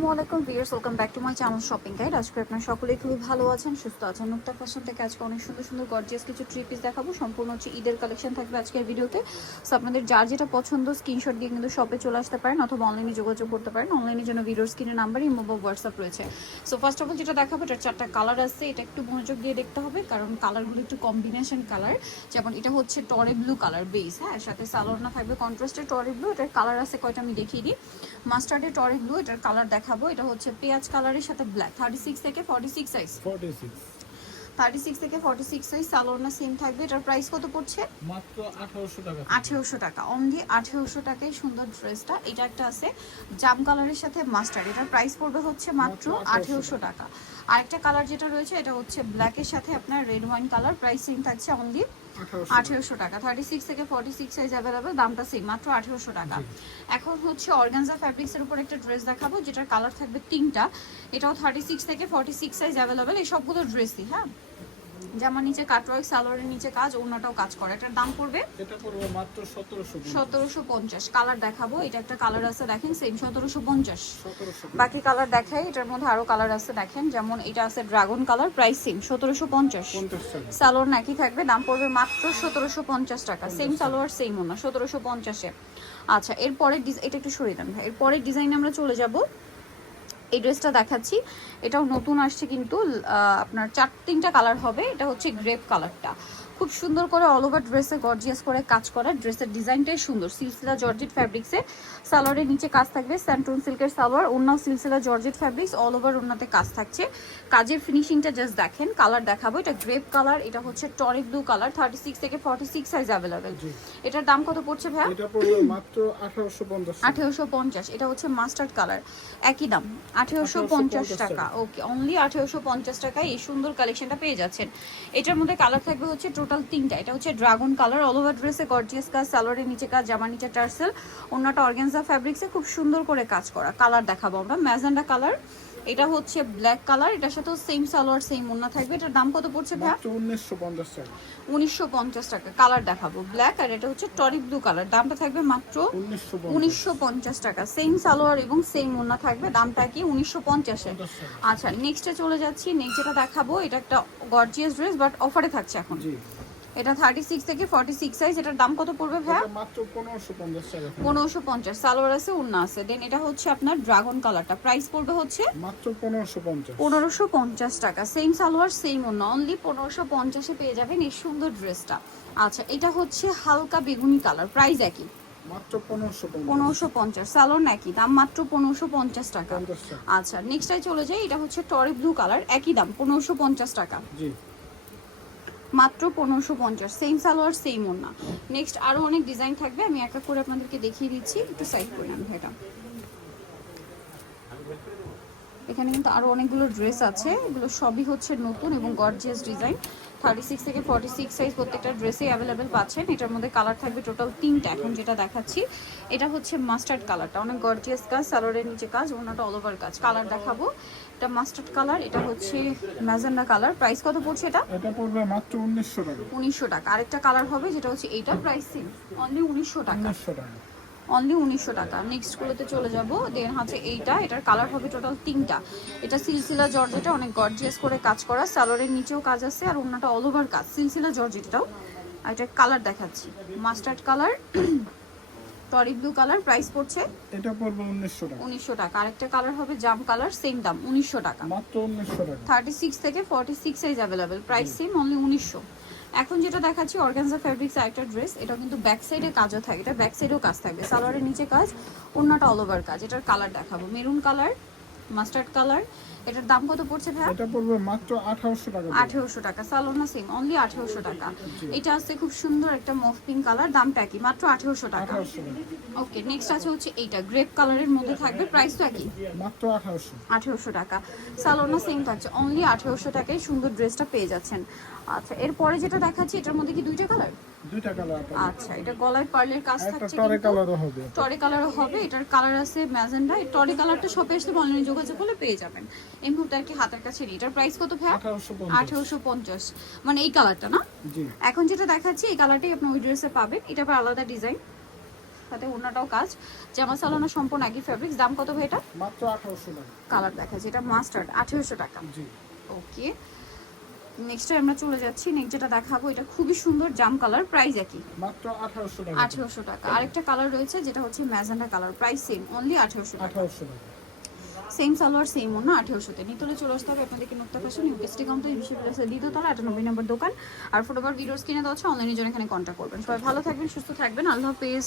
আসসালামু আলাইকুম viewers, welcome back to my channel shopping guide. আজকে আপনারা সকলেই খুবই ভালো আছেন, সুস্থ আছেন। নুকটা ফ্যাশন থেকে আজকে অনেক সুন্দর সুন্দর গর্জিয়াস কিছু থ্রি পিস দেখাবো। সম্পূর্ণ হচ্ছে ঈদের কালেকশন থাকবে আজকের ভিডিওতে। সো আপনাদের যার যেটা পছন্দ স্ক্রিনশট দিয়ে কিন্তু শপে চলে আসতে পারেন অথবা অনলাইনে যোগাযোগ করতে পারেন। অনলাইনের জন্য ভিডিওর স্ক্রিনের নাম্বার ইমো বা হোয়াটসঅ্যাপ রয়েছে। সো ফার্স্ট অফ অল যেটা দেখাবো, এটার চারটা কালার আছে। এটা একটু মনোযোগ দিয়ে দেখতে হবে, কারণ কালারগুলো একটু কম্বিনেশন কালার যেমন এটা হচ্ছে টরে ব্লু কালার বেস হ্যাঁ? সাথে সালোয়ারনা থাকবে কন্ট্রাস্টের টরে ব্লু এটার কালার আছে কয়টা আমি দেখিয়ে দিই। মাস্টার্ডের টরে ব্লু এটার কালার দেখাবো। এটা হচ্ছে পেঁয়াজ কালারের সাথে ব্ল্যাক থার্টি সিক্স থেকে forty six size forty six 36 থেকে 46 সাইজ সালোয়ারনা সেম থাকবে। এটার প্রাইস কত পড়ছে? মাত্র 1800 টাকা। 1800 টাকা। অনলি 1800 টাকায় সুন্দর ড্রেসটা এটা একটা আছে জাম কালারের সাথে মাস্টার্ড এটার প্রাইস পড়বে হচ্ছে মাত্র 1800 টাকা। আরেকটা কালার যেটা রয়েছে এটা হচ্ছে ব্ল্যাকের সাথে আপনার red wine colour price same থাকছে অনলি আঠেরোশো টাকা। থার্টি সিক্স থেকে ফর্টি সিক্স সাইজ অ্যাভেলেবেল দামটা সেম মাত্র আঠেরোশো টাকা। এখন হচ্ছে অর্গানজা ফ্যাব্রিক্সের উপর একটা ড্রেস দেখাবো যেটার কালার থাকবে তিনটা। এটাও থার্টি সিক্স থেকে ফর্টি সিক্স সাইজ অ্যাভেলেবেল এই সবগুলো ড্রেসই হ্যাঁ? জামার নিচে কাটওয়ার্ক সালোয়ারের নিচে কাজ অন্যটাও কাজ করে। এটার দাম পড়বে? এটা পড়বে মাত্র 1750 সতেরোশো পঞ্চাশ। কালার দেখাবো এটা একটা কালার আছে দেখেন সেম সতেরোশো পঞ্চাশ। 1750 বাকি কালার দেখাই এটার মধ্যে আরও কালার আছে দেখেন যেমন এটা আছে ড্রাগন কালার প্রাইস সেম সতেরোশো পঞ্চাশ। 50 টাকা। সালোয়ার নাকি থাকবে দাম পড়বে মাত্র সতেরোশো পঞ্চাশ টাকা সেম সালোয়ার সেম ওনা সতেরোশো পঞ্চাশে। আচ্ছা এরপরের ডিজ এটা একটু সরিয়ে দেন ভাই এরপরের ডিজাইন আমরা চলে যাব। এই ড্রেসটা দেখাচ্ছি। এটাও নতুন আসছে কিন্তু আপনার চার, তিনটা কালার হবে। এটা হচ্ছে গ্রেপ কালারটা খুব সুন্দর করে অল ওভার ড্রেসে গর্জিয়াস করে কাজ করা। ড্রেসের ডিজাইনটাই সুন্দর। সিলসিলা জর্জেট ফ্যাব্রিক্সে সালোয়ারের নিচে কাজ থাকবে। স্যান্টুন সিল্কের সালোয়ার অন্য সিলসিলা জর্জেট ফ্যাব্রিক্স অল ওভার ওনাতে কাজ থাকছে। কাজের ফিনিশিংটা জাস্ট দেখেন কালার দেখাবো। এটা গ্রেপ কালার এটা হচ্ছে টরিক ব্লু কালার থার্টি সিক্স থেকে ফর্টি সিক্স সাইজ অ্যাভেলেবেল এটার দাম কত পড়ছে ভাইয়া? এটা পড়বে মাত্র 1850 আঠেরোশো পঞ্চাশ। এটা হচ্ছে মাস্টার্ড কালার একই দাম আঠেরোশো পঞ্চাশ টাকা। ওকে অনলি আঠেরোশো পঞ্চাশ টাকায় এই সুন্দর কালেকশনটা পেয়ে যাচ্ছেন। এটার মধ্যে কালার থাকবে হচ্ছে টোটাল তিনটা। এটা হচ্ছে ড্রাগন কালার অল ওভার ড্রেসে গর্জিয়াস কাজ সালোয়ারের নিচে কাজ জামার নিচে টার্সেল। অন্যটা অর্গেনজা ফ্যাব্রিক্সে খুব সুন্দর করে কাজ করা। কালার দেখাবো আমরা। ম্যাজেন্ডা কালার এটা হচ্ছে ব্ল্যাক কালার এটার সাথেও সেম সালোয়ার সেম ওন্না থাকবে। এটার দাম কত পড়ছে মাত্র 1950 টাকা। উনিশশো পঞ্চাশ টাকা। কালার দেখাবো। ব্ল্যাক আর এটা হচ্ছে টরি ব্লু কালার। দামটা থাকবে মাত্র 1950 উনিশশো পঞ্চাশ টাকা। সেম সালোয়ার এবং সেম ওনা থাকবে। দামটা কি? উনিশশো পঞ্চাশে আচ্ছা নেক্সটে চলে যাচ্ছি। নেক্সট যেটা দেখাবো এটা একটা গর্জিয়াস ড্রেস বাট অফারে থাকছে এখন। জি। এটা থার্টি সিক্স থেকে ফর্টি সিক্স সাইজ এটার দাম কত পড়বে এটা মাত্র 1550 টাকা পনেরোশো পঞ্চাশ সালোয়ার আছে উন্না আছে। দেন এটা হচ্ছে আপনার ড্রাগন কালারটা প্রাইস পড়বে হচ্ছে মাত্র 1550 পনেরোশো পঞ্চাশ টাকা। সেম সালোয়ার সেম ওনা অনলি পনেরোশো পঞ্চাশে পেয়ে যাবেন এই সুন্দর ড্রেসটা আচ্ছা এটা হচ্ছে হালকা বেগুনি কালার প্রাইস একই? মাত্র 1550 পনেরোশো পঞ্চাশ সালোয়ার একই? দাম মাত্র পনেরোশো পঞ্চাশ টাকা। 50 টাকা। আচ্ছা নেক্সটটাই চলে যাই। এটা হচ্ছে টরি ব্লু কালার একই দাম পনেরোশো পঞ্চাশ টাকা। জি। মাত্র পনেরোশো পঞ্চাশ। সেম সালোয়ার সেম ওনা নেক্সট আরও অনেক ডিজাইন থাকবে, আমি এক করে আপনাদেরকে দেখিয়ে দিচ্ছি, একটু সাইড করে নেন এটা এখানে কিন্তু আরও অনেকগুলো ড্রেস আছে, এগুলো সবই হচ্ছে নতুন এবং গর্জিয়াস ডিজাইন থার্টি সিক্স থেকে ফর্টি সিক্স সাইজ প্রত্যেকটা ড্রেসে অ্যাভেলেবেল পাচ্ছেন। এটার মধ্যে কালার থাকবে টোটাল তিনটা এখন যেটা দেখাচ্ছি। এটা হচ্ছে মাস্টার্ড কালারটা অনেক গর্জিয়াস কাজ, সালোয়ারের নিচে কাজ ওনাটা অল ওভার কাজ। কালার দেখাবো। এটা মাস্টার্ড কালার এটা হচ্ছে ম্যাজেন্ডা কালার। প্রাইস কত পড়ছে এটা? এটা পড়বে মাত্র 1900 টাকা। উনিশশো টাকা। আরেকটা কালার হবে যেটা হচ্ছে এইটা প্রাইস সেম অনলি উনিশশো টাকা। 1900 টাকা। অনলি উনিশশো টাকা। নেক্সট গুলোতে চলে যাব। দেন হচ্ছে এইটা এটার কালার হবে টোটাল তিনটা। এটা সিলসিলা জর্জেটা অনেক গর্জিয়াস করে কাজ করা। সালোয়ারের নিচেও কাজ আছে আর অন্যটা অল ওভার কাজ। সিলসিলা জর্জেটাও আর এটার কালার দেখাচ্ছি। Mustard colour. টরি ব্লু কালার প্রাইস পড়ছে এটা পড়বে 1900 টাকা। উনিশশো টাকা। আরেকটা কালার হবে জাম কালার সেম দাম উনিশশো টাকা। মাত্র 1900 টাকা। থার্টি সিক্স থেকে forty six size available price same only উনিশশো। এখন যেটা দেখাচ্ছি অর্গানজা ফ্যাব্রিক্স একটা ড্রেস এটা কিন্তু ব্যাক সাইডে কাজও থাকে এটা ব্যাক সাইডেও কাজ থাকবে। সালোয়ারের নিচে কাজ অন্যটা অল ওভার কাজ এটার কালার দেখাবো। Maroon colour mustard colour. এটার দাম কত পড়ছে ভাইয়া? এটা পড়বে মাত্র 1800 টাকা আঠেরোশো টাকা সালোনা সেম অনলি আঠেরোশো টাকা। এটা আছে খুব সুন্দর একটা মফ পিঙ্ক কালার দামটা কি মাত্র আঠেরোশো টাকা। 1800 টাকা। ওকে নেক্সট আছে হচ্ছে এইটা গ্রেপ কালারের মধ্যে থাকবে প্রাইস তো একই। মাত্র 1800 আঠেরোশো টাকা। সালোনা সেম থাকছে অনলি আঠেরোশো টাকায় সুন্দর ড্রেসটা পেয়ে যাচ্ছেন। আচ্ছা এরপরে যেটা দেখাচ্ছি এটার মধ্যে কি দুইটা কালার দুইটা কালার আচ্ছা এটা গলায় পার্লের কাজ থাকছে টরে কালারও হবে। টরে কালারও হবে এটার কালার আছে ম্যাজেন্ডা এই টরে কালারটা শপে এসে অনলাইনে যোগাযোগ করলে পেয়ে যাবেন। এই মুহূর্তে আর কি হাতের কাছে এটার প্রাইস কত ভাই 1850 মানে এই কালারটা না? জি। এখন যেটা দেখাচ্ছি এই কালারটাই আপনি ওই ড্রেসে পাবেন। এটা আবার আলাদা ডিজাইন সাথে অন্যটাও কাজ। জামা সালানো সম্পূর্ণ একই ফ্যাব্রিক্স দাম কত ভাই এটা? মাত্র আঠারোশো টাকা। কালার দেখা যায় এটা মাস্টার্ড আঠেরোশো টাকা। জি। ওকে নেক্সটে আমরা চলে যাচ্ছি নেক্সট যেটা দেখাবো এটা খুবই সুন্দর জাম কালার প্রাইস একই। মাত্র আঠারোশো টাকা। আঠেরোশো টাকা। আরেকটা কালার রয়েছে যেটা হচ্ছে magenta colour price same only আঠেরোশো টাকা। আঠারোশো টাকা। সেম সালোয়ার সেম অন্য আঠেরোশোতে। নিতলে চলে আসতে হবে আপনাদেরকে Mukta fashion UST counter UC প্লাসের দ্বিতীয়তলা আটানব্বই নম্বর দোকান। আর ফটোবার ভিডিওস কিনে দেওয়া হচ্ছে অনলাইনের জন্য এখানে কন্ট্যাক্ট করবেন। সবাই ভালো থাকবেন সুস্থ থাকবেন আল্লাহ হাফেজ।